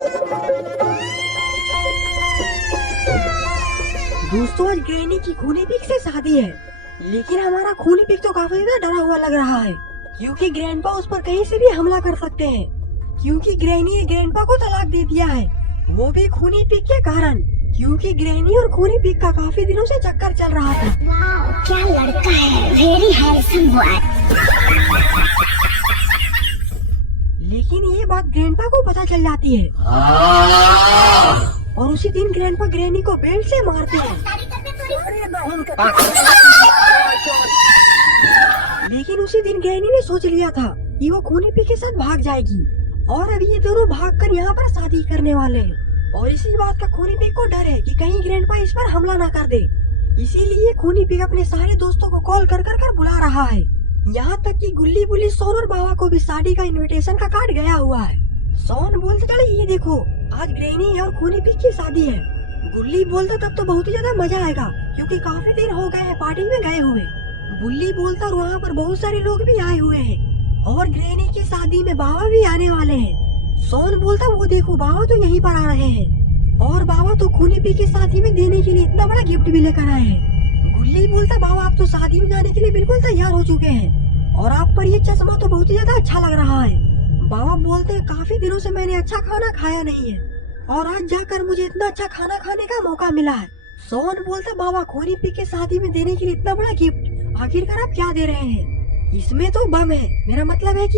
दोस्तों आज ग्रैनी की खूनी पिग से शादी है, लेकिन हमारा खूनी पिग तो काफी ज्यादा डरा हुआ लग रहा है क्योंकि ग्रैंडपा उस पर कहीं से भी हमला कर सकते हैं। क्योंकि ग्रैनी ने ग्रैंडपा को तलाक दे दिया है, वो भी खूनी पिग के कारण। क्योंकि ग्रैनी और खूनी पिग का काफी दिनों से चक्कर चल रहा था। वाओ, क्या लड़का है, वेरी हैंडसम बॉय। लेकिन ये बात ग्रैंडपा को पता चल जाती है और उसी दिन ग्रैंडपा ग्रैनी को बेल्ट से मारते हैं। लेकिन उसी दिन ग्रैनी ने सोच लिया था कि वो खूनी पिग के साथ भाग जाएगी और अभी ये दोनों भागकर यहाँ पर शादी करने वाले हैं। और इसी बात का खूनी पिग को डर है कि कहीं ग्रैंडपा इस पर हमला न कर दे, इसीलिए खूनी पिग अपने सारे दोस्तों को कॉल कर कर कर बुला रहा है। यहाँ तक कि गुल्ली बुल्ली सोन और बाबा को भी शादी का इनविटेशन का कार्ड गया हुआ है। सोन बोलते चले ये देखो आज ग्रैनी और खूनी पिग की शादी है। गुल्ली बोलता तब तो बहुत ही ज्यादा मजा आएगा क्योंकि काफी दिन हो गए हैं पार्टी में गए हुए। बुल्ली बोलता और वहाँ पर बहुत सारे लोग भी आए हुए हैं और ग्रैनी की शादी में बाबा भी आने वाले हैं। सोन बोलता वो देखो बाबा तो यहीं पर आ रहे हैं और बाबा तो खूनी पिग की शादी में देने के लिए इतना बड़ा गिफ्ट भी लेकर आए हैं। गुल्ली बोलता बाबा आप तो शादी में जाने के लिए बिल्कुल तैयार हो चुके हैं और आप पर ये चश्मा तो बहुत ही ज्यादा अच्छा लग रहा है। बाबा बोलते हैं काफी दिनों से मैंने अच्छा खाना खाया नहीं है और आज जाकर मुझे इतना अच्छा खाना खाने का मौका मिला है। सोन बोलता बाबा खूनी पिग के शादी में देने के लिए इतना बड़ा गिफ्ट आखिरकार आप क्या दे रहे हैं? इसमें तो बम है, मेरा मतलब है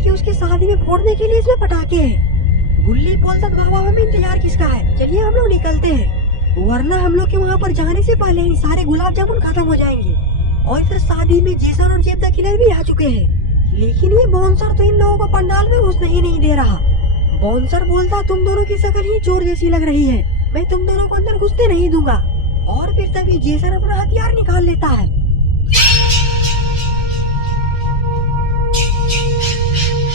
कि उसकी शादी में फोड़ने के लिए इसमें पटाखे हैं। गुल्ली बोलता बाबा हमें इंतजार किसका है, चलिए हम लोग निकलते हैं वरना हम लोग के वहाँ पर जाने से पहले ही सारे गुलाब जामुन खत्म हो जाएंगे। और फिर शादी में जेसन और जेब द किलर भी आ चुके हैं, लेकिन ये बाउंसर तो इन लोगों को पंडाल में घुसने ही नहीं दे रहा। बाउंसर बोलता तुम दोनों की शक्ल ही चोर जैसी लग रही है, मैं तुम दोनों को अंदर घुसने नहीं दूंगा। और फिर तभी जेसन अपना हथियार निकाल लेता है।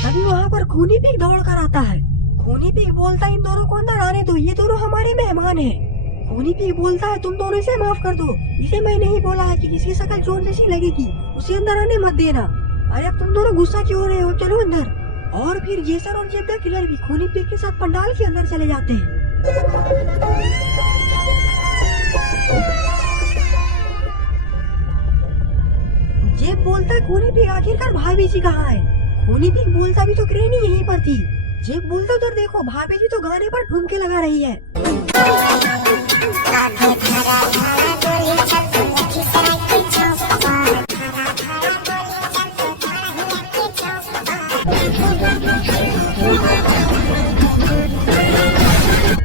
तभी वहाँ पर खूनी पिग दौड़ कर आता है। खूनी पिग बोलता इन दोनों को अंदर आने दो, ये दोनों हमारे मेहमान हैं। खूनी पिग बोलता है तुम दोनों इसे माफ कर दो, इसे मैं नहीं बोला है कि किसी शक्ल चोर जैसी लगेगी, उसे अंदर आने मत देना। अरे अब तुम दोनों गुस्सा क्यों हो रहे हो, चलो अंदर। और फिर जेसन और जेब द किलर भी खूनी पिग के साथ पंडाल के अंदर चले जाते हैं। जेब बोलता है खूनी पिग आखिरकार भाभी जी कहाँ है? खूनी पिग बोलता भी तो ग्रैनी यहीं पर थी। जेब बोलता उधर देखो भाभी जी तो गाने पर ठुमके लगा रही है।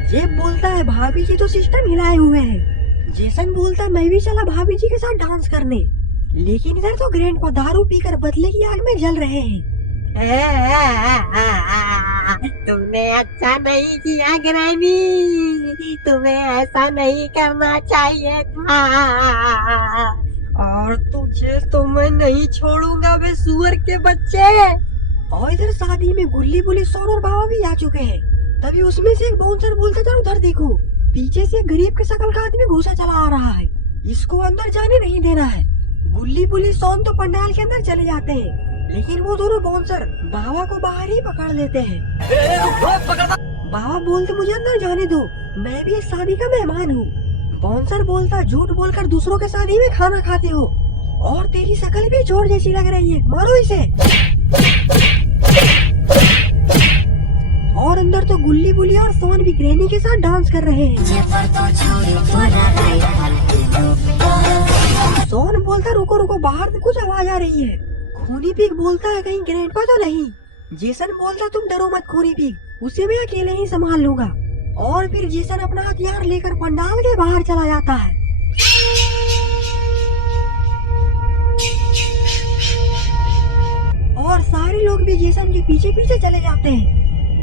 जेब बोलता है भाभी जी तो सिस्टम हिलाए हुए हैं। जेसन बोलता है मैं भी चला भाभी जी के साथ डांस करने, लेकिन इधर तो ग्रैंडपा दारू पीकर बदले की आग में जल रहे हैं। तुमने अच्छा नहीं किया ग्रैनी, तुम्हें ऐसा नहीं करना चाहिए था। और तुझे तो मैं नहीं छोड़ूंगा बे सुअर के बच्चे। और इधर शादी में गुल्ली बुल्ली सोन और बाबा भी आ चुके हैं। तभी उसमें से एक बाउंसर बोलता चलो उधर देखो, पीछे से गरीब के शकल का आदमी घुसा चला आ रहा है, इसको अंदर जाने नहीं देना है। गुल्ली बुल्ली सोन तो पंडाल के अंदर चले जाते हैं, लेकिन वो दोनों बाउंसर बाबा को बाहर ही पकड़ लेते हैं। बाबा बोलते मुझे अंदर जाने दो, मैं भी इस शादी का मेहमान हूँ। बाउंसर बोलता झूठ बोलकर दूसरों के शादी में खाना खाते हो और तेरी शक्ल भी चोर जैसी लग रही है, मारो इसे। और अंदर तो गुल्ली बुल्ली और सोन भी ग्रैनी के साथ डांस कर रहे हैं। सोन बोलता रुको रुको बाहर से कुछ आवाज आ रही है। खूनी पिग बोलता है कहीं ग्रैंडपा तो नहीं। जेसन बोलता तुम डरो मत खूनी पिग, उसे मैं अकेले ही संभाल लूंगा। और फिर जेसन अपना हथियार लेकर पंडाल के बाहर चला जाता है। और सारे लोग भी जेसन के पीछे पीछे चले जाते हैं।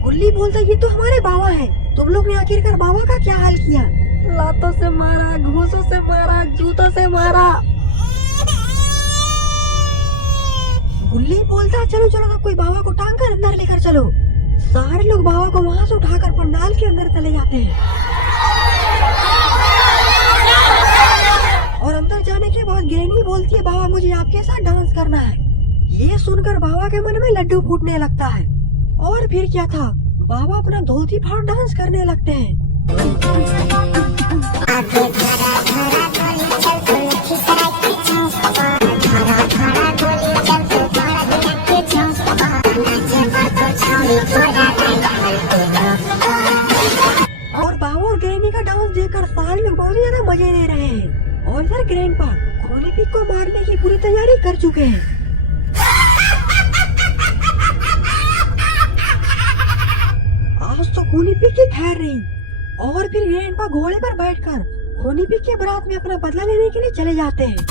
गुल्ली बोलता ये तो हमारे बाबा हैं, तुम लोग ने आखिरकार बाबा का क्या हाल किया? लातों से मारा, घूसों से मारा, जूतों से मारा। गुल्ली बोलता चलो चलो अब कोई बाबा को टांग कर अंदर लेकर चलो। सारे लोग बाबा को वहाँ से उठाकर पंडाल के अंदर चले जाते हैं और अंदर जाने के बाद ग्रैनी बोलती है बाबा मुझे आपके साथ डांस करना है। ये सुनकर बाबा के मन में लड्डू फूटने लगता है। और फिर क्या था, बाबा अपना धोती फाड़ डांस करने लगते हैं। और बाबा और ग्रैनी का डांस देखकर सारे लोग बहुत ज्यादा मजे ले रहे हैं। और इधर ग्रैंडपा खूनी पिग को मारने की पूरी तैयारी कर चुके हैं। आज तो खूनी पिग की खैर नहीं। और फिर ग्रैंडपा घोड़े पर बैठकर खूनी पिग के बारात में अपना बदला लेने के लिए चले जाते हैं।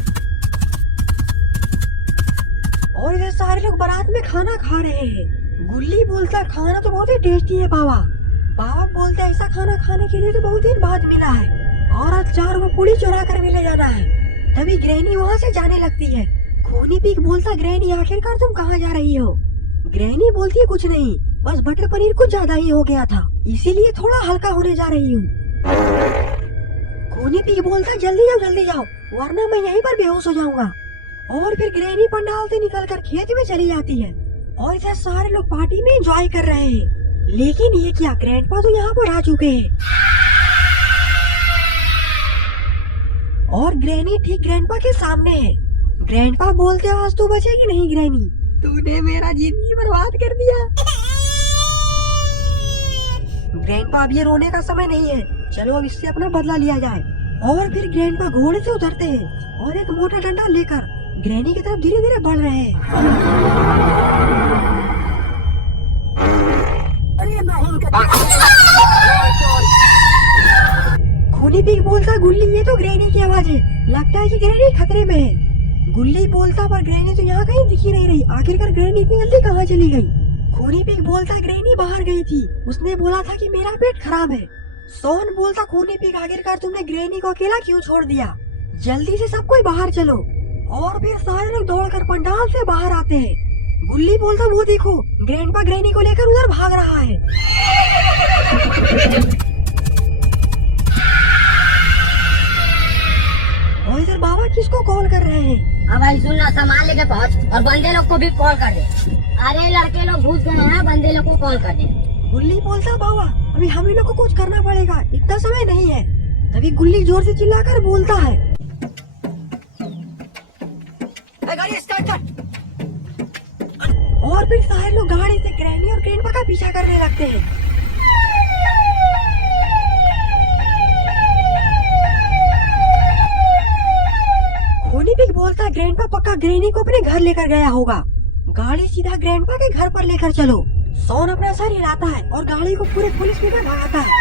और इधर सारे लोग बारात में खाना खा रहे हैं। गुल्ली बोलता खाना तो बहुत ही टेस्टी है बाबा। बाबा बोलते ऐसा खाना खाने के लिए तो बहुत दिन बाद मिला है और आज 4 को पूरी चुरा कर भी ले जाना है। तभी ग्रैनी वहाँ से जाने लगती है। खूनी पिग बोलता ग्रैनी आखिरकार तुम कहाँ जा रही हो? ग्रैनी बोलती है कुछ नहीं, बस बटर पनीर कुछ ज्यादा ही हो गया था, इसीलिए थोड़ा हल्का होने जा रही हूँ। खूनी पिग बोलता जल्दी जाओ वरना मैं यहीं पर बेहोश हो जाऊंगा। और फिर ग्रैनी पंडाल से निकलकर खेत में चली जाती है। और इधर सारे लोग पार्टी में एंजॉय कर रहे हैं। लेकिन ये क्या, ग्रैंडपा तो यहाँ पर आ चुके हैं। और ग्रैनी ठीक ग्रैंडपा के सामने है। ग्रैंडपा बोलते आज तो बचेगी नहीं ग्रैनी, तूने मेरा जिंदगी बर्बाद कर दिया। ग्रैंडपा अब ये रोने का समय नहीं है, चलो अब इससे अपना बदला लिया जाए। और फिर ग्रैंडपा घोड़े से उतरते हैं और एक मोटा डंडा लेकर ग्रैनी की तरफ धीरे धीरे बढ़ रहे हैं। खूनी पिग बोलता गुल्ली ये तो ग्रैनी की आवाज है, लगता है कि ग्रैनी खतरे में है। गुल्ली बोलता पर ग्रैनी तो यहाँ कहीं दिखी नहीं रही, आखिरकार ग्रैनी इतनी जल्दी कहाँ चली गई? खूनी पिग बोलता ग्रैनी बाहर गई थी, उसने बोला था कि मेरा पेट खराब है। सोन बोलता खूनी पिग आखिरकार तुमने ग्रैनी को अकेला क्यों छोड़ दिया? जल्दी से सब कोई बाहर चलो। और फिर सारे लोग दौड़कर पंडाल से बाहर आते हैं। गुल्ली बोलता वो देखो ग्रैंडपा ग्रैनी को लेकर उधर भाग रहा है। और इधर बाबा किसको कॉल कर रहे हैं? अब भाई सुन ना, सामान लेके पहुंच और बंदे लोग को भी कॉल कर दे। अरे लड़के लोग घुस गए हैं, बंदे लोग को कॉल कर दे। गुल्ली बोलता बाबा अभी हम ही लोग को कुछ करना पड़ेगा, इतना समय नहीं है। तभी गुल्ली जोर से चिल्लाकर बोलता है गाड़ी स्टार्ट कर। और फिर सारे लोग गाड़ी से ग्रैनी और ग्रैंडपा का पीछा करने लगते हैं। खूनी पिग बोलता ग्रैंडपा पक्का ग्रैनी को अपने घर लेकर गया होगा, गाड़ी सीधा ग्रैंडपा के घर पर लेकर चलो। सोन अपना सर हिलाता है और गाड़ी को पूरे पुलिस में भगाता है।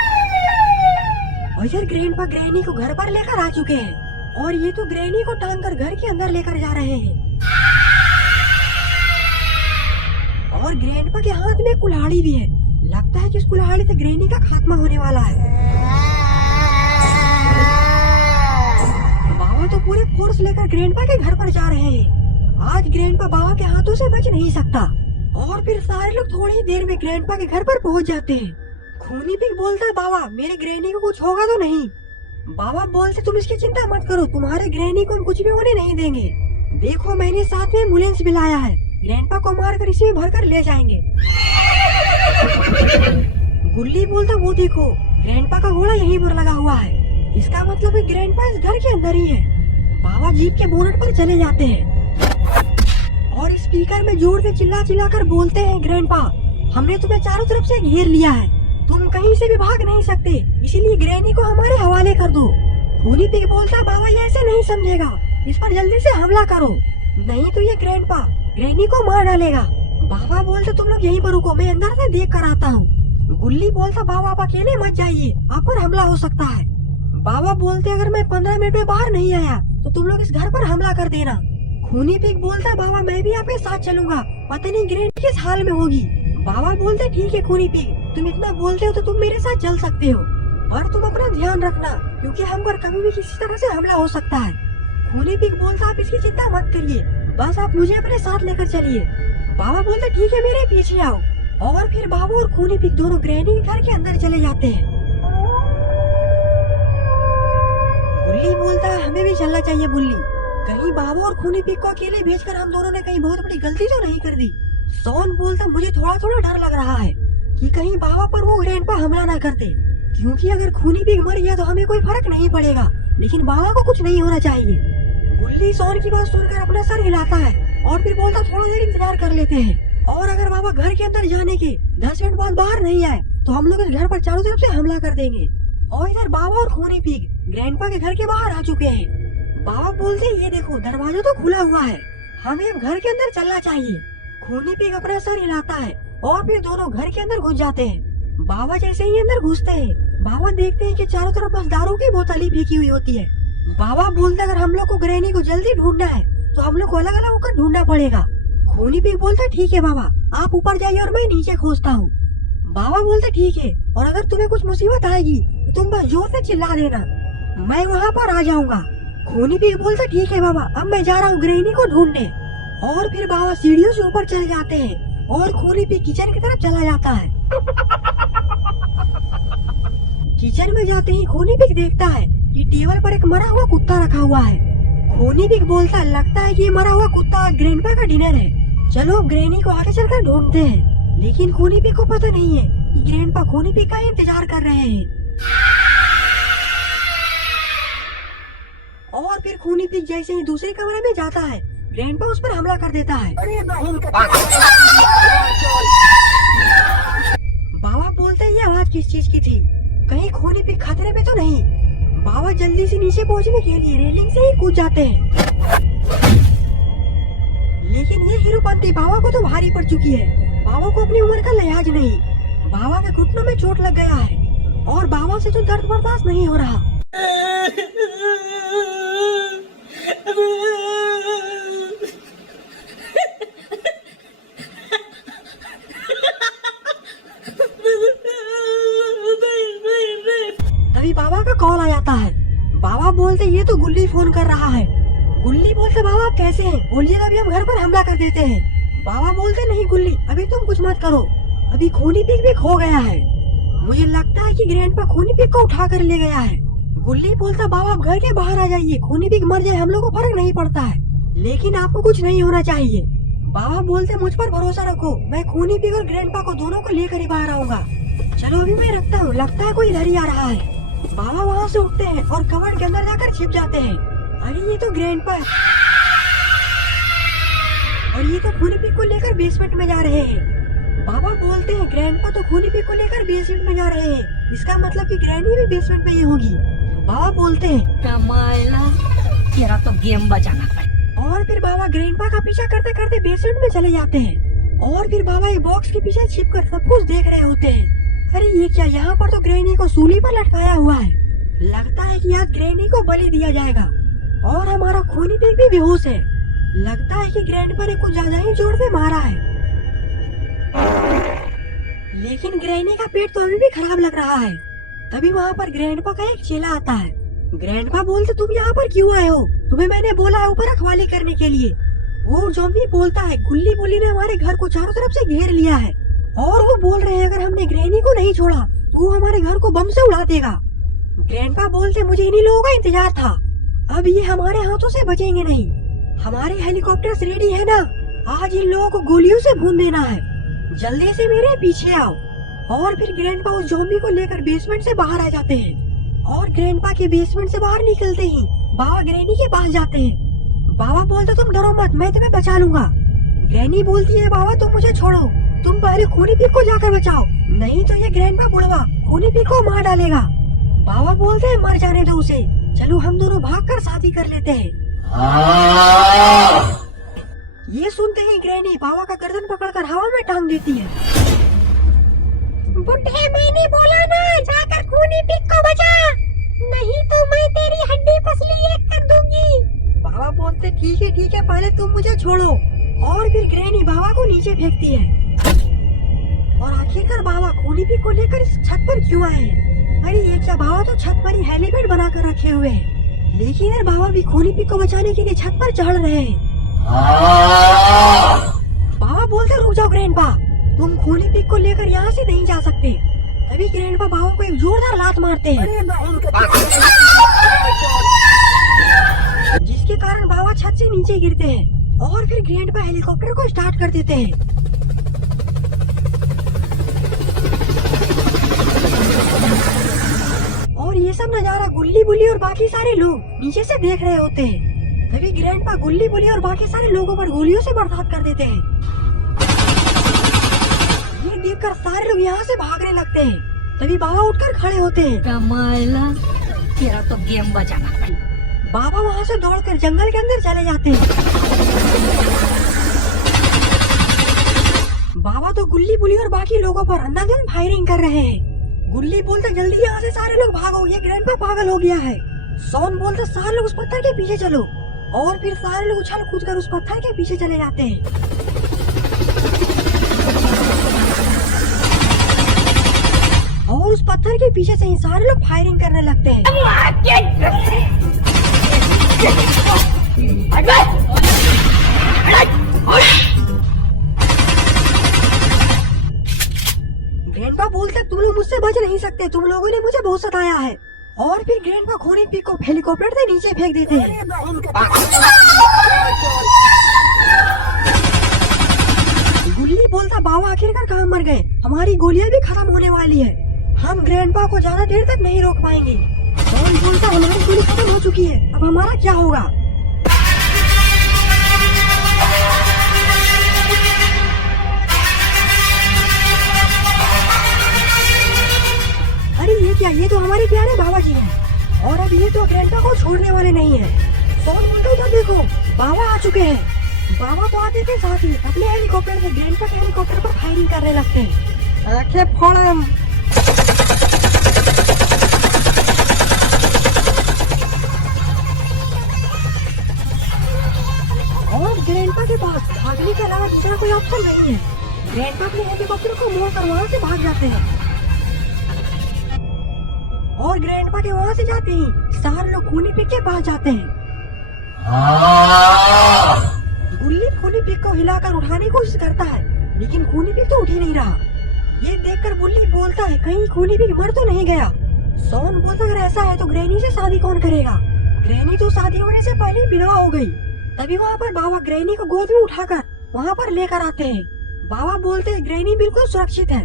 और इधर ग्रैंडपा ग्रैनी को घर पर लेकर आ चुके हैं और ये तो ग्रैनी को टांग कर घर के अंदर लेकर जा रहे हैं। और ग्रैंडपा के हाथ में कुल्हाड़ी भी है, लगता है कि इस कुल्हाड़ी से ग्रैनी का खात्मा होने वाला है। बाबा तो पूरे फोर्स लेकर ग्रैंडपा के घर पर जा रहे हैं। आज ग्रैंडपा बाबा के हाथों से बच नहीं सकता। और फिर सारे लोग थोड़ी ही देर में ग्रैंडपा के घर पर पहुंच जाते हैं। खूनी पिग बोलता है बाबा मेरे ग्रैनी को कुछ होगा तो नहीं? बाबा बोलते तुम इसकी चिंता मत करो, तुम्हारे ग्रैनी को हम कुछ भी होने नहीं देंगे। देखो मैंने साथ में एम्बुलेंस भी लाया है, ग्रैंडपा को मारकर इसी में भरकर ले जाएंगे। गुल्ली बोलता वो देखो ग्रैंडपा का घोड़ा यहीं पर लगा हुआ है, इसका मतलब है ग्रैंडपा इस घर के अंदर ही है। बाबा जीप के बोनट पर चले जाते हैं और स्पीकर में जोर से चिल्ला कर बोलते हैं ग्रैंडपा हमने तुम्हें चारों तरफ से घेर लिया है, तुम कहीं से भी भाग नहीं सकते, इसीलिए ग्रैनी को हमारे हवाले कर दो। खूनी पिग बोलता बाबा ये ऐसे नहीं समझेगा, इस पर जल्दी से हमला करो, नहीं तो ये ग्रैंडपा ग्रैनी को मार डालेगा। बाबा बोलते तुम लोग यहीं पर रुको, मैं अंदर से देख कर आता हूँ। गुल्ली बोलता बाबा आप अकेले मत जाइए, आप पर हमला हो सकता है। बाबा बोलते अगर मैं 15 मिनट में बाहर नहीं आया तो तुम लोग इस घर पर हमला कर देना। खूनी पिग बोलता बाबा मैं भी आपके साथ चलूंगा, पता नहीं ग्रैनी किस हाल में होगी। बाबा बोलते ठीक है खूनी पिग, तुम इतना बोलते हो तो तुम मेरे साथ चल सकते हो, पर तुम अपना ध्यान रखना क्योंकि हम पर कभी भी किसी तरह से हमला हो सकता है। खूनी पिग बोलता आप इसकी चिंता मत करिए, बस आप मुझे अपने साथ लेकर चलिए। बाबा बोलते ठीक है मेरे पीछे आओ। और फिर बाबू और खूनी पिग दोनों ग्रैनी के घर के अंदर चले जाते हैं। गुल्ली बोलता है हमें भी चलना चाहिए बुल्ली। कहीं बाबा और खूनी पिग को अकेले भेजकर हम दोनों ने कहीं बहुत बड़ी गलती तो नहीं कर दी। सोन बोलता मुझे थोड़ा थोड़ा डर लग रहा है कि कहीं बाबा पर वो ग्रैंडपा हमला ना करते, क्योंकि अगर खूनी पिग मर गया तो हमें कोई फर्क नहीं पड़ेगा, लेकिन बाबा को कुछ नहीं होना चाहिए। गुल्ली सोन की बात सुनकर अपना सर हिलाता है और फिर बोलता थोड़ा देर इंतजार कर लेते हैं, और अगर बाबा घर के अंदर जाने के 10 मिनट बाद बाहर नहीं आए तो हम लोग इस घर पर चारों तरफ से हमला कर देंगे। और इधर बाबा और खूनी पिग ग्रैंडपा के घर के बाहर आ चुके हैं। बाबा बोलते ये देखो दरवाजा तो खुला हुआ है, हमें अब घर के अंदर चलना चाहिए। खूनी पिग अपना सर हिलाता है और फिर दोनों घर के अंदर घुस जाते हैं। बाबा जैसे ही अंदर घुसते हैं, बाबा देखते हैं कि चारों तरफ बस दारू की बोतल ही फेंकी हुई होती है। बाबा बोलते अगर हम लोग को ग्रैनी को जल्दी ढूंढना है तो हम लोग को अलग अलग होकर ढूंढना पड़ेगा। खूनी पिग बोलता ठीक है बाबा, आप ऊपर जाइए और मैं नीचे खोजता हूँ। बाबा बोलते ठीक है, और अगर तुम्हें कुछ मुसीबत आएगी तो तुम बस जोर से चिल्ला देना, मैं वहाँ पर आ जाऊंगा। खूनी पिग बोलता ठीक है बाबा, अब मैं जा रहा हूँ ग्रैनी को ढूंढने। और फिर बाबा सीढ़ियों से ऊपर चले जाते हैं और खूनी पिग किचन की तरफ चला जाता है। किचन में जाते ही खूनी पिग देखता है कि टेबल पर एक मरा हुआ कुत्ता रखा हुआ है। खूनी पिग बोलता है लगता है कि ये मरा हुआ कुत्ता ग्रैंडपा का डिनर है, चलो ग्रैनी को आगे चलकर ढूंढते हैं। लेकिन खूनी पिग को पता नहीं है कि ग्रैंडपा खूनी पिग का इंतजार कर रहे हैं। और फिर खूनी पिग जैसे ही दूसरे कमरे में जाता है, ग्रैंडपा उस पर हमला कर देता है। बाबा बोलते हैं ये आवाज किस चीज की थी, कहीं खूनी पिग खतरे में तो नहीं। बाबा जल्दी से नीचे पहुंचने के लिए रेलिंग से ही कूद जाते हैं, लेकिन ये हीरोपंती बाबा को तो भारी पड़ चुकी है। बाबा को अपनी उम्र का लिहाज नहीं, बाबा के घुटनों में चोट लग गया है और बाबा से तो दर्द बर्दाश्त नहीं हो रहा। तभी बाबा का कॉल आ जाता है। बाबा बोलते ये तो गुल्ली फोन कर रहा है। गुल्ली बोलते बाबा आप कैसे हैं, बोलिए अभी हम घर पर हमला कर देते हैं। बाबा बोलते नहीं गुल्ली अभी तुम कुछ मत करो, अभी खूनी पिग भी खो गया है, मुझे लगता है कि ग्रैंडपा खूनी पिग को उठा कर ले गया है। गुल्ली बोलता बाबा आप घर के बाहर आ जाइए, खूनी पिग मर जाए हम लोग को फर्क नहीं पड़ता है, लेकिन आपको कुछ नहीं होना चाहिए। बाबा बोलते मुझ पर भरोसा रखो, मैं खूनी पिग और ग्रैंडपा को दोनों को लेकर ही बाहर आऊंगा। चलो अभी मैं रखता हूँ, लगता है कोई इधर ही आ रहा है। बाबा वहाँ से उठते हैं और कवर्ड के अंदर जाकर छिप जाते हैं। अरे ये तो ग्रैंडपा है, और ये तो खूनी पिग को लेकर बेसमेंट में जा रहे हैं। बाबा बोलते हैं ग्रैंडपा तो खूनी पिग को लेकर बेसमेंट में जा रहे हैं, इसका मतलब कि ग्रैनी भी बेसमेंट में ही होगी। बाबा बोलते हैं कमाला तेरा तो गेम बचाना पड़े। और फिर बाबा ग्रैंडपा का पीछा करते करते बेसमेंट में चले जाते हैं। और फिर बाबा एक बॉक्स के पीछे छिपकर सब कुछ देख रहे होते हैं। अरे ये क्या, यहाँ पर तो ग्रैनी को सूली पर लटकाया हुआ है, लगता है कि आज ग्रैनी को बलि दिया जाएगा। और हमारा खूनी पिग भी बेहोश है, लगता है कि ग्रैंडपा ने कुछ ज्यादा ही जोर से मारा है। लेकिन ग्रैनी का पेट तो अभी भी खराब लग रहा है। तभी वहाँ पर ग्रैंडपा का एक चेला आता है। ग्रैंडपा बोलते तुम यहाँ पर क्यों आए हो, तुम्हें मैंने बोला है ऊपर रखवाली करने के लिए। वो ज़ॉम्बी बोलता है गुल्ली बुल्ली ने हमारे घर को चारों तरफ से घेर लिया है, और वो बोल रहे हैं अगर हमने ग्रैनी को नहीं छोड़ा तो वो हमारे घर को बम से उड़ा देगा। ग्रैंडपा बोलते मुझे इन्हीं लोगों का इंतजार था, अब ये हमारे हाथों से बचेंगे नहीं, हमारे हेलीकॉप्टर्स रेडी है ना, आज इन लोगों को गोलियों से भून देना है, जल्दी से मेरे पीछे आओ। और फिर ग्रैंडपा उस ज़ॉम्बी को लेकर बेसमेंट से बाहर आ जाते हैं। और ग्रैंडपा के बेसमेंट से बाहर निकलते ही बाबा ग्रैनी के पास जाते हैं। बाबा बोलते तुम डरो मत, मैं तुम्हें बचा लूंगा। ग्रैनी बोलती है बाबा तुम मुझे छोड़ो, तुम पहले खूनी पिग को जाकर बचाओ, नहीं तो ये ग्रैंडपा बुढ़वा खूनी पिग को मार डालेगा। बाबा बोलते हैं मर जाने दो उसे, चलो हम दोनों भागकर शादी कर लेते हैं। ये सुनते ही ग्रैनी बाबा का गर्दन पकड़कर हवा में टांग देती है। बुढ़े मैंने बोला ना जाकर खूनी पिग को बचा, नहीं तो मैं तेरी हड्डी पसली एक कर दूंगी। बाबा बोलते ठीक है पहले तुम मुझे छोड़ो। और फिर ग्रैनी बाबा को नीचे फेंकती है। और आखिरकार बाबा खूनी पिग को लेकर इस छत पर क्यों आए? अरे ये क्या, बाबा तो छत पर ही हेलीपैड बनाकर रखे हुए हैं, लेकिन यार बाबा भी खूनी पिग को बचाने के लिए छत पर चढ़ रहे हैं। बाबा बोलते रुक जाओ ग्रैंडपा, तुम खूनी पिग को लेकर यहाँ से नहीं जा सकते। तभी ग्रैंडपा बाबा को एक जोरदार लात मारते हैं, जिसके कारण बाबा छत से नीचे गिरते हैं और फिर ग्रैंडपा हेलीकॉप्टर को स्टार्ट कर देते हैं। और ये सब नजारा गुल्ली बुल्ली और बाकी सारे लोग नीचे से देख रहे होते हैं। तभी ग्रैंडपा गुल्ली बुल्ली और बाकी सारे लोगों पर गोलियों से बरसात कर देते हैं। ये देखकर सारे लोग यहाँ से भागने लगते हैं। तभी बाबा उठकर खड़े होते हैं। कमाला, तेरा तो गेम बचाना था। बाबा वहाँ से दौड़कर जंगल के अंदर चले जाते हैं। बाबा तो गुल्ली बुल्ली और बाकी लोगों पर अंधाधुंध फायरिंग कर रहे हैं। गुल्ली बोलते जल्दी यहाँ से सारे लोग भागो, ये ग्रैंडपा पागल हो गया है। सोन बोलते सारे लोग उस पत्थर के पीछे चलो, और फिर सारे लोग उछल कूद कर उस पत्थर के पीछे चले जाते हैं। और उस पत्थर के पीछे से ही सारे लोग फायरिंग करने लगते हैं। ग्रैंडपा बोलते तुम लोग मुझसे बच नहीं सकते, तुम लोगों ने मुझे बहुत सताया है। और फिर ग्रैंडपा खूनी पिग को हेलीकॉप्टर से नीचे फेंक देते हैं। गुल्ली बोलता बाबा आखिरकार कहाँ मर गए, हमारी गोलियां भी खत्म होने वाली है, हम ग्रैंडपा को ज्यादा देर तक नहीं रोक पाएंगे। सोन बोलता हमारी गोली खत्म हो चुकी है, अब हमारा क्या होगा। अरे ये क्या, ये तो हमारे प्यारे बाबा जी हैं, और अब ये तो ग्रैंडपा को छोड़ने वाले नहीं हैं। सोन बोलता इधर देखो, बाबा आ चुके हैं। बाबा तो आते के साथ ही अपने हेलीकॉप्टर से ग्रैंडपा के हेलीकॉप्टर पर फायरिंग करने लगते हैं। आंखें फोड़म। और ग्रैंडपा के पास भागने के अलावा दूसरा कोई ऑप्शन नहीं है। ग्रैंडपा अपने हेलीकॉप्टर को मोड़कर वहाँ से भाग जाते हैं। और ग्रैंडपा के वहाँ से जाते ही सारे लोग खूनी पिग के पास जाते हैं। गुल्ली खूनी पिग को हिलाकर उठाने की कोशिश करता है, लेकिन खूनी पिग तो उठ ही नहीं रहा। ये देखकर गुल्ली बोलता है कहीं खूनी पिग मर तो नहीं गया। सोन बोलता अगर ऐसा है तो ग्रैनी से शादी कौन करेगा, ग्रैनी तो शादी होने से पहले ही विधवा हो गई। तभी वहाँ पर बाबा ग्रैनी को गोद में उठाकर वहाँ पर लेकर आते हैं। बाबा बोलते हैं ग्रैनी बिल्कुल सुरक्षित है,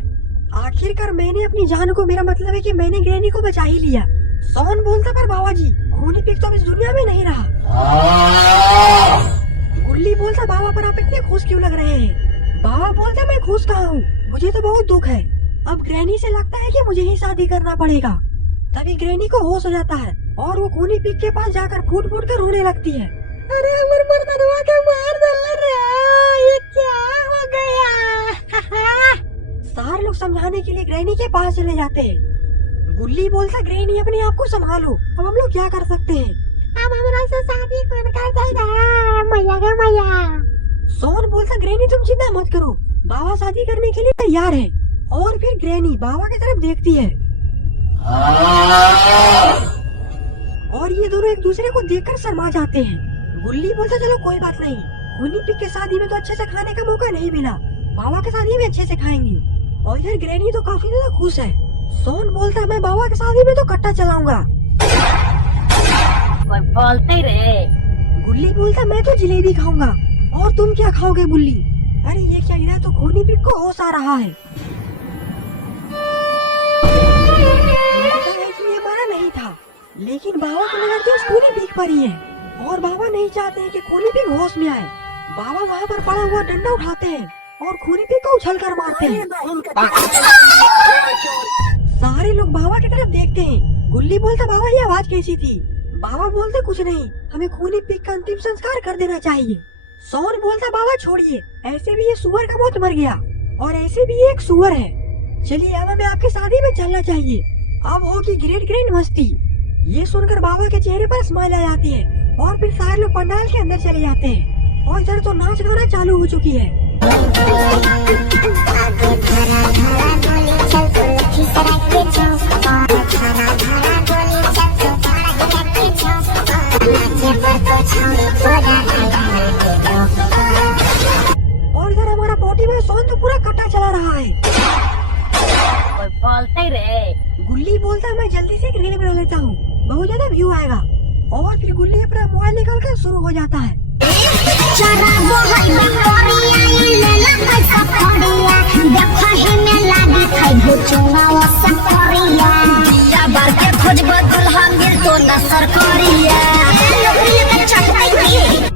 आखिरकार मैंने अपनी जान को, मेरा मतलब है कि मैंने ग्रैनी को बचा ही लिया। सोन बोलता पर बाबा जी खूनी पिग तो इस दुनिया में नहीं रहा। गुल्ली बोलता बाबा पर आप इतने खुश क्यों लग रहे हैं। बाबा बोलता मैं खुश कहाँ हूँ, मुझे तो बहुत दुख है। अब ग्रैनी से लगता है कि मुझे ही शादी करना पड़ेगा। तभी ग्रैनी को होश हो जाता है और वो खूनी पिग के पास जाकर फूट फूट कर रोने लगती है। अरे अमर मर्दनवा के मार डाल रहा, ये क्या हो गया। सारे लोग समझाने के लिए ग्रैनी के पास चले जाते हैं। गुल्ली बोलता ग्रैनी अपने आप को संभालो, अब हम लोग क्या कर सकते हैं। अब हमरा से शादी कौन कर देगा, मैया गा मैया। सोन बोलता ग्रैनी तुम चिंता मत करो, बाबा शादी करने के लिए तैयार है। और फिर ग्रैनी बाबा की तरफ देखती है और ये दोनों एक दूसरे को देखकर शर्मा जाते हैं। गुल्ली बोलता चलो कोई बात नहीं, खूनी पिग के शादी में तो अच्छे से खाने का मौका नहीं मिला, बाबा के शादी में अच्छे से खाएंगे। और इधर ग्रैनी तो काफी ज्यादा खुश है। सोन बोलता है मैं बाबा की शादी में तो कट्टा चलाऊंगा। बोलते ही रहे। गुल्ली बोलता मैं तो जलेबी खाऊंगा, और तुम क्या खाओगे बुल्ली। अरे ये क्या, इधर तो खूनी पिग को होश आ रहा है। लगता है कि ये मरा नहीं था, लेकिन बाबा को नजर तो उस खूनी पिग पर ही है, और बाबा नहीं चाहते हैं कि खूनी पिग होश में आए। बाबा वहाँ पर पड़ा हुआ डंडा उठाते हैं और खूनी पिग को उछलकर मारते हैं। सारे लोग बाबा की तरफ देखते हैं। गुल्ली बोलता बाबा ये आवाज कैसी थी। बाबा बोलते कुछ नहीं, हमें खूनी पिग का अंतिम संस्कार कर देना चाहिए। सोन बोलता बाबा छोड़िए, ऐसे भी ये सुअर का मौत मर गया, और ऐसे भी ये एक सुअर है। चलिए अब हमें आपकी शादी में चलना चाहिए, अब होगी ग्रेट ग्रैंड मस्ती। ये सुनकर बाबा के चेहरे पर स्माइल आ जाती है और फिर सारे लोग पंडाल के अंदर चले जाते हैं और इधर तो नाच गाना चालू हो चुकी है। और इधर हमारा पोटी में सोन तो पूरा कट्टा चला रहा है। बोलते ही रहे। गुल्ली बोलता मैं जल्दी से एक रील बना लेता हूँ, बहुत ज्यादा व्यू आएगा। और फिर गुल्ली अपना मोबाइल निकाल कर शुरू हो जाता है।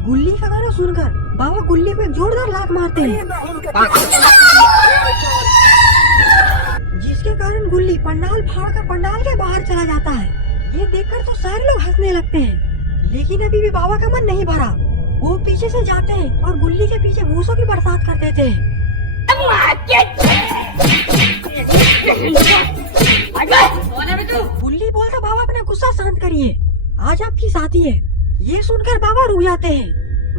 गुल्ली का गाना सुनकर बाबा गुल्ली पे जोरदार लात मारते हैं, जिसके कारण गुल्ली पंडाल फाड़कर पंडाल के बाहर चला जाता है। ये देखकर तो सारे लोग हंसने लगते हैं, लेकिन अभी भी बाबा का मन नहीं भरा। वो पीछे से जाते हैं और गुल्ली के पीछे भूसों की बरसात कर देते हैं। गुल्ली बोलता बाबा अपना गुस्सा शांत करिए, आज आपकी शादी है। ये सुनकर बाबा रुक जाते हैं।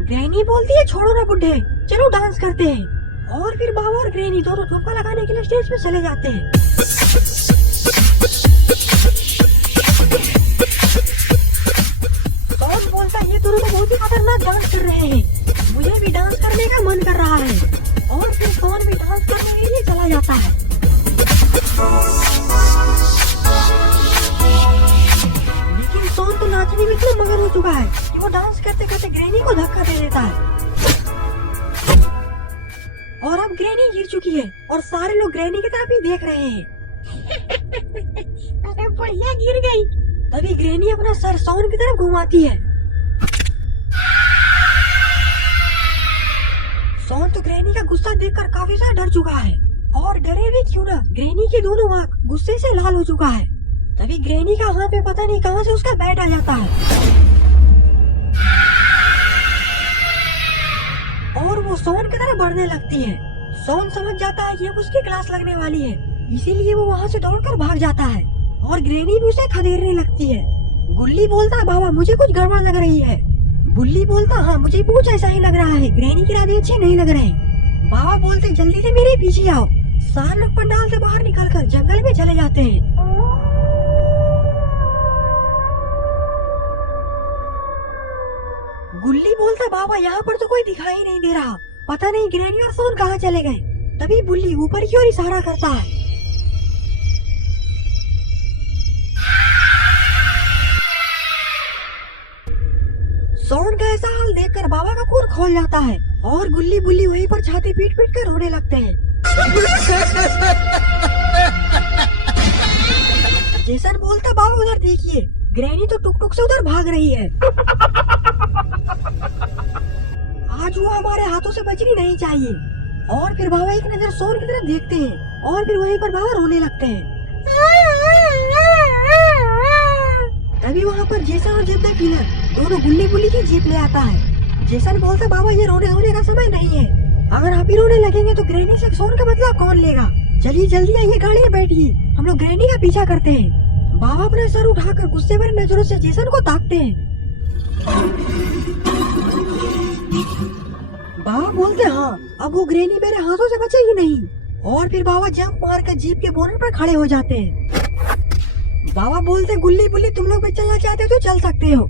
ग्रैनी बोलती है छोड़ो ना बुड्ढे, चलो डांस करते हैं। और फिर बाबा और ग्रैनी दोनों ठुमका लगाने के लिए स्टेज पे चले जाते हैं। सॉन बोलता है ये दोनों तो बहुत ही खतरनाक डांस कर रहे हैं, मुझे भी डांस करने का मन कर रहा है। और फिर सॉन भी डांस करने के लिए चला जाता है। लेकिन सॉन तो नाचने में इतना मगन हो चुका है कि वो डांस करते करते ग्रैनी को धक्का दे देता है। और अब ग्रैनी गिर चुकी है और सारे लोग ग्रैनी की तरफ ही देख रहे हैं। अरे बढ़िया गिर गई। तभी ग्रैनी अपना सर सॉन की तरफ घुमाती है। सॉन तो ग्रैनी का गुस्सा देखकर काफी ज्यादा डर चुका है, और डरे भी क्यों ना, ग्रैनी की दोनों आंख गुस्से से लाल हो चुका है। तभी ग्रैनी का हाथ में पता नहीं कहां से उसका बैट आ जाता है, और वो सॉन की तरफ बढ़ने लगती है। सॉन समझ जाता है कि अब उसकी क्लास लगने वाली है, इसीलिए वो वहाँ से दौड़कर भाग जाता है, और ग्रैनी भी उसे खदेड़ने लगती है। गुल्ली बोलता है बाबा मुझे कुछ गड़बड़ लग रही है। गुल्ली बोलता हाँ मुझे कुछ ऐसा ही लग रहा है, ग्रैनी के इरादे अच्छे नहीं लग रहे। बाबा बोलते जल्दी से मेरे पीछे आओ। सारे लोग पंडाल से बाहर निकलकर जंगल में चले जाते हैं। गुल्ली बोलता बाबा यहाँ पर तो कोई दिखाई नहीं दे रहा, पता नहीं ग्रैनी और सॉन कहाँ चले गए। तभी गुल्ली ऊपर की ओर इशारा करता है। सॉन का ऐसा हाल देखकर बाबा का खून खौल जाता है, और गुल्ली बुल्ली वहीं पर छाती पीट पीट कर रोने लगते हैं। जेसन बोलता बाबा उधर देखिए, ग्रैनी तो टुक टुक से उधर भाग रही है। आज वो हमारे हाथों से बचनी नहीं चाहिए। और फिर बाबा एक नजर सॉन की तरफ देखते हैं, और फिर वहीं पर बाबा रोने लगते हैं। तभी वहाँ पर जेसन और जेब द किलर दोनों गुल्ली बुल्ली की जीप ले आता है। जेसन बोलता बाबा ये रोने धोने का समय नहीं है, अगर आप ही रोने लगेंगे तो ग्रैनी से सॉन का बदला कौन लेगा। चलिए जल्दी आइए गाड़ी में बैठिए, हम लोग ग्रैनी का पीछा करते हैं। बाबा अपना सर उठाकर गुस्से भरी नजरों से जेसन को ताकते हैं। बाबा बोलते हाँ अब वो ग्रैनी मेरे हाथों से बचेगी नहीं। और फिर बाबा जंप मारकर जीप के बोनट पर खड़े हो जाते हैं। बाबा बोलते गुल्ली बुल्ली तुम लोग भी चलना चाहते हो तो चल सकते हो।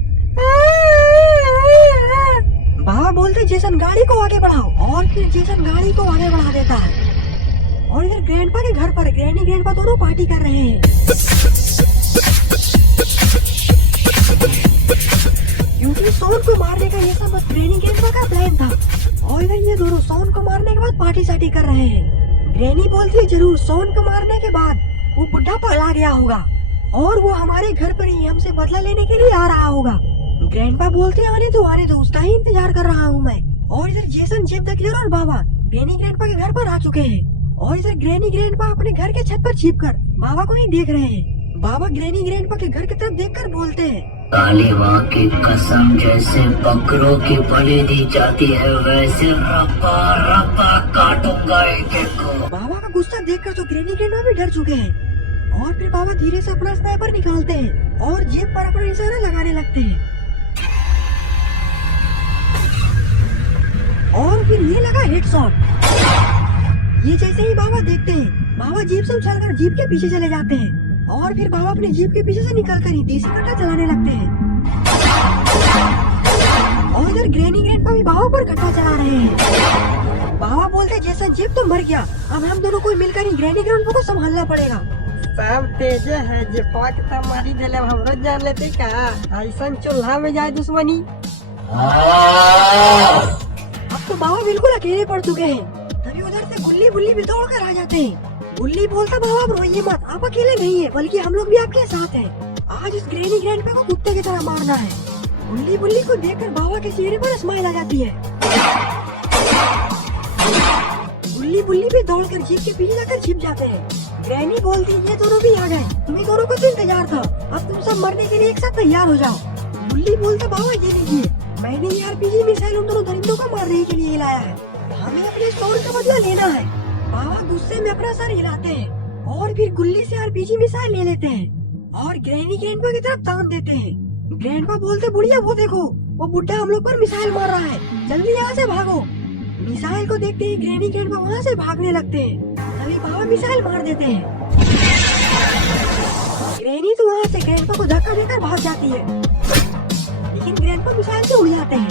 बाबा बोलते जेसन गाड़ी को आगे बढ़ाओ, और फिर जेसन गाड़ी को आगे बढ़ा देता है। और इधर ग्रैंडपा के घर पर ग्रैनी ग्रैंडपा दोनों पार्टी कर रहे हैं, क्योंकि सॉन को मारने का ये सब ग्रैनी ग्रैंडपा का प्लान था। और इधर ये दोनों सॉन को मारने के बाद पार्टी साटी कर रहे हैं। ग्रैनी बोलती है जरूर सॉन को मारने के बाद वो बुढ़ा पगला गया होगा, और वो हमारे घर पर ही हमसे बदला लेने के लिए आ रहा होगा। ग्रैंडपा बोलते आने दो, उसका ही इंतजार कर रहा हूँ मैं। और इधर जेसन जेब द किलर और बाबा ग्रैनी ग्रैंडपा के घर पर आ चुके हैं, और इधर ग्रैनी ग्रैंडपा अपने घर के छत पर छिपकर बाबा को ही देख रहे हैं। बाबा ग्रैनी ग्रैंडपा के घर की तरफ देखकर बोलते हैं काली माँ की कसम, जैसे बकरों की बलि दी जाती है वैसे रपा रपा काटूंगा एक एक को। बाबा का गुस्सा देखकर तो ग्रैनी ग्रैंडपा भी डर चुके हैं। और फिर बाबा धीरे से अपना स्नाइपर निकालते हैं और जेब पर अपना निशाना लगाने लगते हैं। और फिर ये लगा हेडशॉट। ये जैसे ही बाबा देखते हैं, बाबा जीप से उछलकर जीप के पीछे चले जाते हैं, और फिर बाबा अपने जीप के पीछे से निकलकर ही देसी कट्टा चलाने लगते हैं। और इधर ग्रैनी ग्रैंडपा भी बाबा पर कट्टा चला रहे हैं। बाबा बोलते जैसा जीप तो मर गया, अब हम दोनों को मिलकर ही ग्रैनी ग्रैंडपा को संभालना पड़ेगा। सब तेजे है जे पाक ता मारी देले हमरो जान लेते का ऐसन चूल्हा में जाए दुश्मनी। अब तो बाबा बिल्कुल अकेले पड़ चुके हैं। तभी उधर से गुल्ली बुल्ली भी दौड़ कर आ जाते हैं। गुल्ली बोलता बाबा आप रोइए मत, आप अकेले नहीं है बल्कि हम लोग भी आपके साथ हैं। आज इस ग्रैनी ग्रैंडपा को कुत्ते की तरह मारना है। गुल्ली बुल्ली को देखकर बाबा के चेहरे पर स्माइल आ जाती है। गुल्ली बुल्ली भी दौड़कर जीप के पीछे जाकर छिप जाते हैं। ग्रैनी बोलती ये दोनों भी आ गए, तुम्हें दोनों को तो इंतजार था, अब तुम सब मरने के लिए एक साथ तैयार हो जाओ। गुल्ली बोलता बाबा ये देखिए मैंने ये आरपीजी मिसाइल उन दोनों दरिंदों को मारने के लिए लाया है, हमें अपने स्टोर का बदला लेना है। बाबा गुस्से में अपना सर हिलाते हैं और फिर गुल्ली से आरपीजी मिसाइल ले लेते हैं और ग्रैनी ग्रैंडपा की तरफ तान देते हैं। ग्रैंडपा बोलते बुढ़िया वो देखो वो बुड्ढा हम लोग पर मिसाइल मार रहा है, जल्दी यहाँ से भागो। मिसाइल को देखते ही ग्रैनी ग्रैंडपा वहाँ से भागने लगते हैं। तभी बाबा मिसाइल मार देते हैं। ग्रैनी तो वहाँ से ग्रैंडपा को धक्का देकर भाग जाती है, लेकिन ग्रैंडपा मिसाइल से उड़ जाते हैं।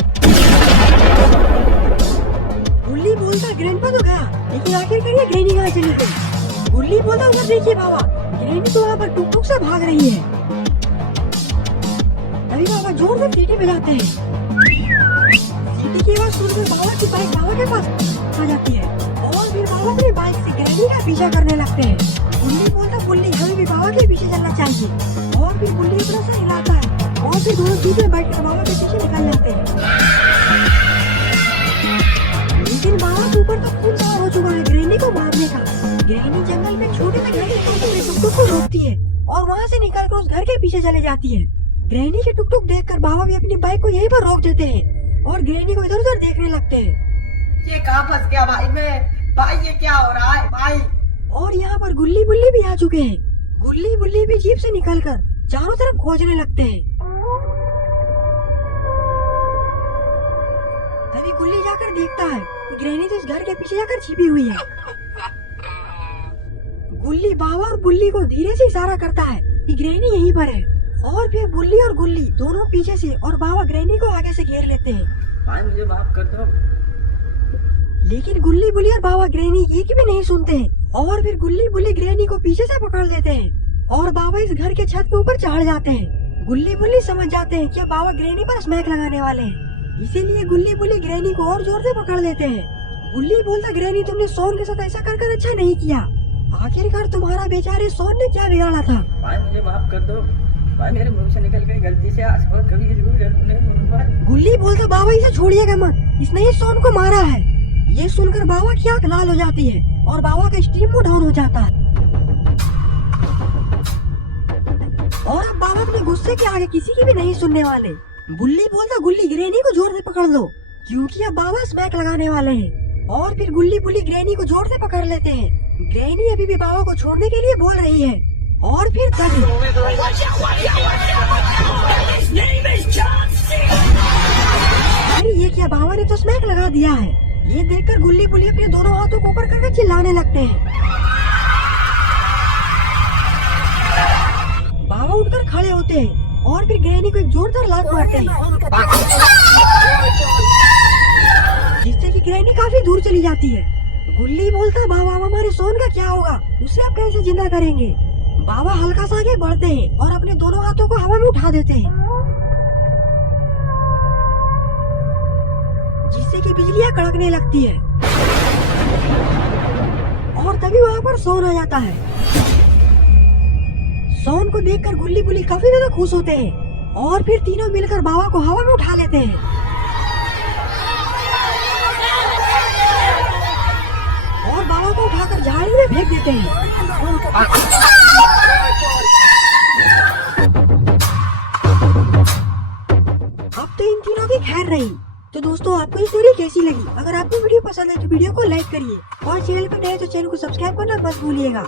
गुल्ली बोलता ग्रैंडपा तो गया, लेकिन आखिरकार ये ग्रैनी कहाँ चली गई। गुल्ली बोलता उधर देखिए बाबा, ग्रैनी तो वहाँ पर टुक टुक से भाग रही है। तभी बाबा जोर से सीटी बजाते हैं। सीटी की आवाज सुनकर बाबा की बाइक बाबा के पास आ जाती है और फिर बाबा अपनी बाइक से ग्रैनी का पीछा करने लगते हैं। गुल्ली बोलता गुल्ली हमें भी बाबा के पीछे चलना चाहिए और फिर गुल्ली अपना सर हिलाता है और फिर दोनों जीप में बैठकर बाबा के पीछे निकल जाते हैं। लेकिन बाबा के ऊपर तो खून सवार हो चुका है ग्रैनी को मारने का। ग्रैनी जंगल में छोटे से घर के टुकटुक को रोकती है और वहाँ से निकलकर उस घर के पीछे चले जाती है। ग्रैनी के टुकटुक देखकर बाबा भी अपनी बाइक को यहीं पर रोक देते हैं और ग्रैनी को इधर उधर देखने लगते हैं। ये कहाँ फंस गया भाई मैं, भाई ये क्या हो रहा है भाई। और यहाँ पर गुल्ली बुल्ली भी आ चुके हैं। गुल्ली बुल्ली भी जीप से निकलकर चारों तरफ खोजने लगते हैं। तभी गुल्ली जाकर देखता है कि ग्रैनी तो इस घर के पीछे जाकर छिपी हुई है। गुल्ली बाबा और बुल्ली को धीरे से इशारा करता है कि ग्रैनी यहीं पर है और फिर बुल्ली और गुल्ली दोनों पीछे से और बाबा ग्रैनी को आगे से घेर लेते हैं। भाई मुझे माफ कर दो। लेकिन गुल्ली बुल्ली और बाबा ग्रैनी एक भी नहीं सुनते हैं और फिर गुल्ली बुल्ली ग्रैनी को पीछे से पकड़ लेते हैं और बाबा इस घर के छत के ऊपर चढ़ जाते हैं। गुल्ली बुल्ली समझ जाते हैं कि अब बाबा ग्रैनी पर स्मैक लगाने वाले हैं, इसीलिए गुल्ली बुल्ली ग्रैनी को और जोर से पकड़ लेते हैं। गुल्ली बोलता ग्रैनी तुमने सोन के साथ ऐसा कर अच्छा नहीं किया, आखिरकार तुम्हारा बेचारे सोन ने क्या बिगाड़ा था। भाई मुझे माफ कर दो, भाई मेरे मुंह से निकल गई गलती से, आज और कभी जरूर। गुल्ली बोलता बाबा इसे छोड़िएगा मत, इसने ही सोन को मारा है। ये सुनकर बाबा की आंख लाल हो जाती है और बाबा का स्टीम डाउन हो जाता है और अब बाबा अपने गुस्से के आगे किसी की भी नहीं सुनने वाले। गुल्ली बोलता गुल्ली ग्रैनी को जोर से पकड़ लो क्योंकि अब बाबा स्मैक लगाने वाले हैं और फिर गुल्ली बुल्ली ग्रैनी को जोर से पकड़ लेते हैं। ग्रैनी अभी भी बाबा को छोड़ने के लिए बोल रही है और फिर तभी अरे ये क्या, बाबा ने तो स्मैक लगा दिया है। ये देखकर गुल्ली बुल्ली अपने दोनों हाथों को ऊपर करके चिल्लाने लगते हैं। बाबा उठकर खड़े होते हैं और फिर ग्रैनी को एक जोरदार लात मारते हैं जिससे कि ग्रैनी काफी दूर चली जाती है। गुल्ली बोलता बाबा हमारे सोन का क्या होगा, उसे आप कैसे जिंदा करेंगे। बाबा हल्का सा आगे बढ़ते हैं और अपने दोनों हाथों को हवा में उठा देते हैं जिससे कि बिजलियां कड़कने लगती है और तभी वहाँ पर सोन आ जाता है। सोन को देखकर गुल्ली बुल्ली काफी ज्यादा खुश होते हैं और फिर तीनों मिलकर बाबा को हवा में उठा लेते हैं और बाबा को उठाकर झाड़ी में फेंक देते हैं। अब तो इन तीनों की खैर रही। तो दोस्तों आपको ये स्टोरी कैसी लगी? अगर आपको वीडियो पसंद है तो वीडियो को लाइक करिए और चैनल पर नए तो चैनल को सब्सक्राइब करना मत भूलिएगा।